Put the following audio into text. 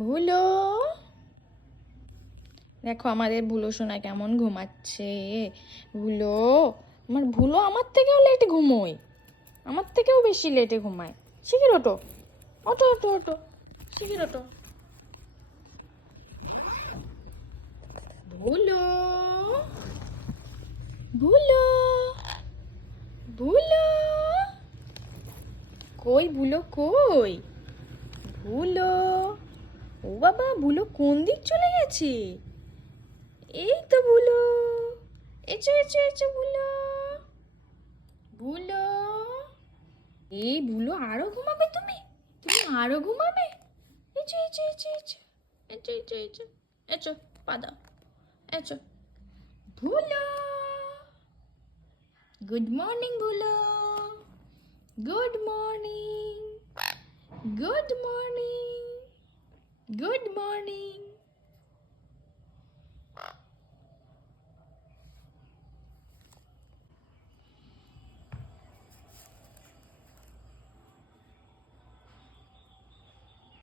ভুলো, দেখো আমাদের ভুলো সোনা কেমন ঘুমাচ্ছে। ভুলো, আমার ভুলো আমার থেকেও লেটে ঘুমোয়, আমার থেকেও বেশি লেটে ঘুমায়। শিখির ওঠো, ওঠো ওঠো ওঠো, শিখির ওঠো। ভুলো, ভুলো, ভুলো, কই ভুলো কই? ভুলো, ও বাবা ভুলো কোন দিক চলে গেছে? এই তো ভুলো, এসো এসো এসো ভুলো। ভুলো, এই ভুলো আরো ঘুমাবে তুমি? তুমি আরো ঘুমাবে? এসো এসো এসো এসো এসো এসো এসো এসো, পা দাও, এসো। ভুলো, গুড মর্নিং ভুলো, good morning, good morning, good morning.